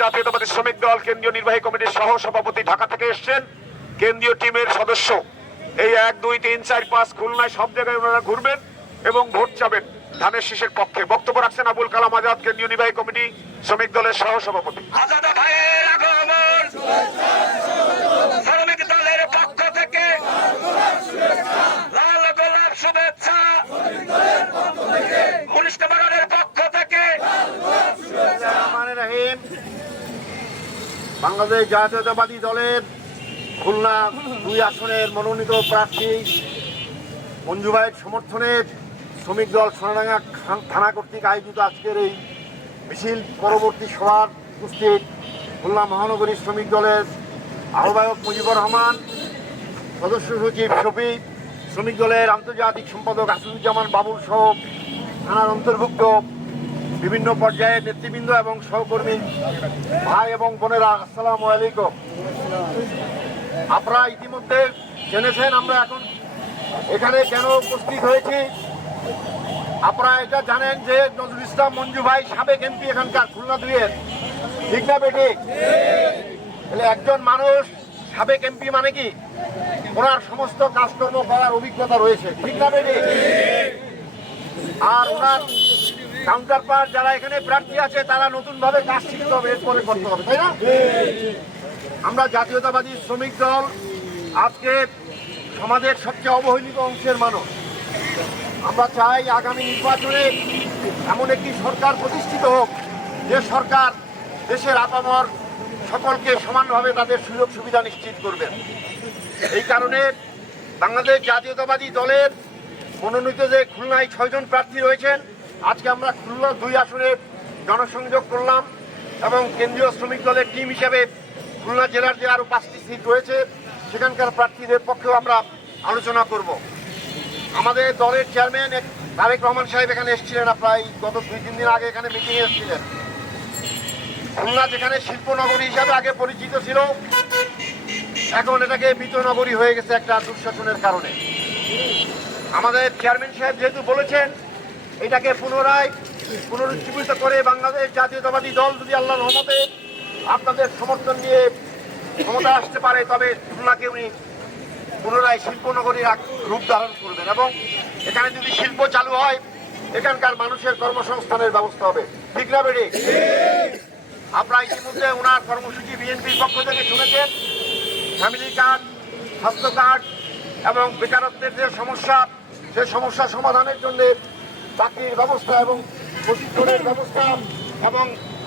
জাতীয়তাবাদী শ্রমিক দল কেন্দ্রীয় নির্বাহী কমিটির সহ সভাপতি ঢাকা থেকে এসেছেন। কেন্দ্রীয় টিমের সদস্য এই 1, 2, 3, 4, 5 খুলনায় সব জায়গায় ওনারা ঘুরবেন এবং ভোট চাবেন ধানের শীষের পক্ষে। বক্তব্য রাখছেন আবুল কালাম আজাদ, কেন্দ্রীয় নির্বাহী কমিটি শ্রমিক দলের সহ সভাপতি। শ্রমিক দলের পক্ষ থেকে লাল গোলাপ শুভেচ্ছা, মুনিশবাগানের পক্ষ থেকে। বাংলাদেশ জাতীয়তাবাদী দলের খুলনা 2 আসনের মনোনীত প্রার্থী মঞ্জু ভাইয়ের সমর্থনে শ্রমিক দল সোনাডাঙ্গা থানা কর্তৃক আয়োজিত আজকের এই মিছিল পরবর্তী সভার উপস্থিত খুলনা মহানগরী শ্রমিক দলের আহ্বায়ক মুজিবুর রহমান, সদস্য সচিব শফি, শ্রমিক দলের আন্তর্জাতিক সম্পাদক আসিফুজ্জামান বাবুল সহ থানার অন্তর্ভুক্ত বিভিন্ন পর্যায়ের নেতৃবৃন্দ এবং সহকর্মী ভাই এবং বোনেরা, আসসালামু আলাইকুম। আপনারা ইতিমধ্যে জেনেছেন আমরা এখন এখানে কেন উপস্থিত হয়েছি। আপনারা এটা জানেন যে নজরুল ইসলাম মঞ্জু ভাই সাবেক এমপি এখানকার খুলনা 2-এর, ঠিক না বেঠিক? তাহলে একজন মানুষ সাবেক এমপি মানে কি ওনার সমস্ত কাজকর্ম করার অভিজ্ঞতা রয়েছে, ঠিক না বেঠিক? আর ওনার কাউন্টার পার্ট যারা এখানে প্রার্থী আছে তারা নতুন ভাবে কাজ শিখতে হবে, এরপরে করতে হবে, তাই না? আমরা জাতীয়তাবাদী শ্রমিক দল আজকে সমাজের সবচেয়ে অবহেলিত অংশের মানুষ। আমরা চাই আগামী নির্বাচনে এমন একটি সরকার প্রতিষ্ঠিত হোক যে সরকার দেশের আপামর সকলকে সমানভাবে তাদের সুযোগ সুবিধা নিশ্চিত করবেন। এই কারণে বাংলাদেশ জাতীয়তাবাদী দলের মনোনীত যে খুলনায় 6 জন প্রার্থী রয়েছেন, আজকে আমরা খুলনা 2 আসনে জনসংযোগ করলাম এবং কেন্দ্রীয় শ্রমিক দলের টিম হিসেবে খুলনা জেলার যে আরও 5টি সিট রয়েছে সেখানকার প্রার্থীদের পক্ষেও আমরা আলোচনা করব। আমাদের দলের চেয়ারম্যান তারেক রহমান সাহেব এখানে এসেছিলেন, প্রায় গত 2-3 দিন আগে এখানে মিটিংয়ে এসেছিলেন। খুলনা যেখানে শিল্পনগরী হিসাবে আগে পরিচিত ছিল, এখন এটাকে মৃতনগরী হয়ে গেছে একটা দুঃশাসনের কারণে। আমাদের চেয়ারম্যান সাহেব যেহেতু বলেছেন এটাকে পুনরুজ্জীবিত করে বাংলাদেশ জাতীয়তাবাদী দল যদি আল্লাহর রহমতে আপনাদের সমর্থন নিয়ে ক্ষমতা আসতে পারে, তবে খুলনাকে উনি পুনরায় শিল্পনগরীর রূপ ধারণ করবেন এবং এখানে যদি শিল্প চালু হয় এখানকার মানুষের কর্মসংস্থানের ব্যবস্থা হবে, ঠিক না বেঠিক? আপনারা ইতিমধ্যে ওনার কর্মসূচি বিএনপির পক্ষ থেকে শুনেছেন। ফ্যামিলি কার্ড, স্বাস্থ্য কার্ড এবং বেকারত্বের যে সমস্যা, সেই সমস্যা সমাধানের জন্য চাকরির ব্যবস্থা এবং প্রশিক্ষণের ব্যবস্থা এবং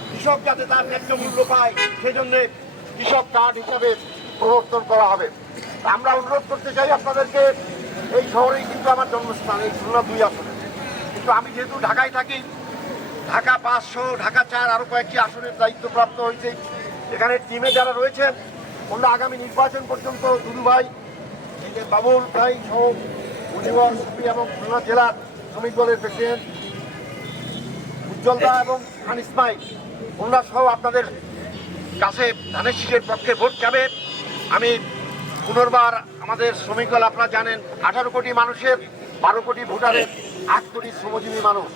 কৃষক যাতে তার ন্যায্য মূল্য পায় সেজন্য কৃষক কার্ড হিসাবে প্রবর্তন করা হবে। আমরা অনুরোধ করতে চাই আপনাদেরকে, এই শহরেই কিন্তু আমার জন্মস্থান, এই খুলনা 2 আসনে। কিন্তু আমি যেহেতু ঢাকায় থাকি, ঢাকা 500, ঢাকা 4 আরও কয়েকটি আসনের দায়িত্বপ্রাপ্ত হয়েছে। এখানে টিমে যারা রয়েছেন ওরা আগামী নির্বাচন পর্যন্ত দুদু ভাই, বাবুল ভাই সহ মুজিবুর শফি এবং খুলনা জেলার শ্রমিক দলের প্রেসিডেন্ট উজ্জ্বলদা এবং খান ইসমাইল, ওনারা সহ আপনাদের কাছে ধানের শীষের পক্ষে ভোট চাবে। আমি পুনর্বার আমাদের শ্রমিক দল, আপনারা জানেন 18 কোটি মানুষের 12 কোটি ভোটারের 8 কোটি শ্রমজীবী মানুষ।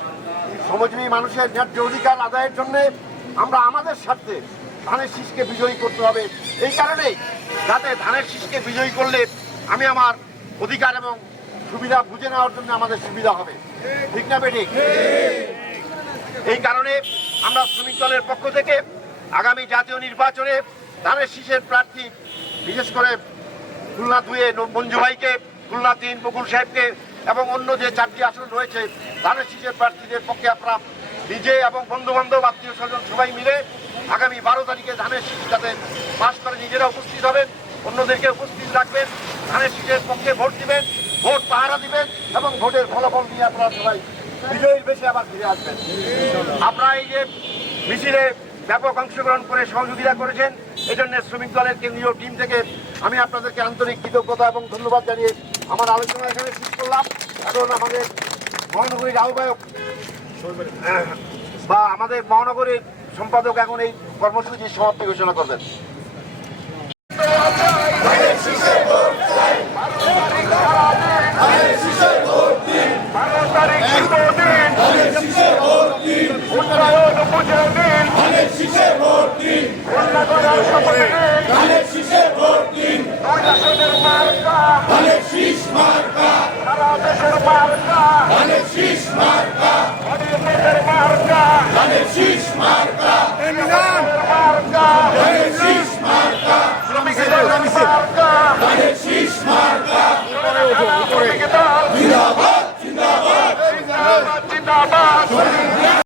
শ্রমজীবী মানুষের ন্যায্য অধিকার আদায়ের জন্য আমরা আমাদের স্বার্থে ধানের শীষকে বিজয়ী করতে হবে। এই কারণেই যাতে ধানের শীষকে বিজয়ী করলে আমি আমার অধিকার এবং সুবিধা বুঝে নেওয়ার জন্য আমাদের সুবিধা হবে, ঠিক না বেঠিক? এই কারণে আমরা শ্রমিক দলের পক্ষ থেকে আগামী জাতীয় নির্বাচনে ধানের শীষের প্রার্থী বিশেষ করে খুলনা 2-এ মঞ্জু ভাইকে, খুলনা 3 বকুল সাহেবকে এবং অন্য যে 4টি আসন রয়েছে ধানের শীষের প্রার্থীদের পক্ষে আপনারা নিজে এবং বন্ধুবান্ধব আত্মীয় স্বজন সবাই মিলে আগামী 12 তারিখে ধানের শীষ যাতে পাশ করে নিজেরা উপস্থিত হবেন, অন্যদেরকে উপস্থিত রাখবেন, ধানের শীষের পক্ষে ভোট দিবেন, ভোট পাহারা দিবেন এবং ভোটের ফলাফল নিয়ে আপনারা সবাই বিজয়ীর বেশি আবার ফিরে আসবেন। আপনারা এই যে মিছিলে ব্যাপক অংশগ্রহণ করে সহযোগিতা করেছেন, এজন্য শ্রমিক দলের কেন্দ্রীয় টিম থেকে আমি আপনাদেরকে আন্তরিক কৃতজ্ঞতা এবং ধন্যবাদ জানিয়ে আমার আলোচনা এখানে শেষ করলাম। এখন আমাদের মহানগরীর আহ্বায়ক বা আমাদের মহানগরীর সম্পাদক এখন এই কর্মসূচির সমাপ্তি ঘোষণা করবেন। উন্নয়ন উপজেলা করার শপথে ধানের শীষে ভোট দিন, দেশের মার্কা ধানের শীষ মার্কা, সারা দেশের মার্কা ধানের শীষ মার্কা, দেশের মার্কা ধানের শীষ মার্কা।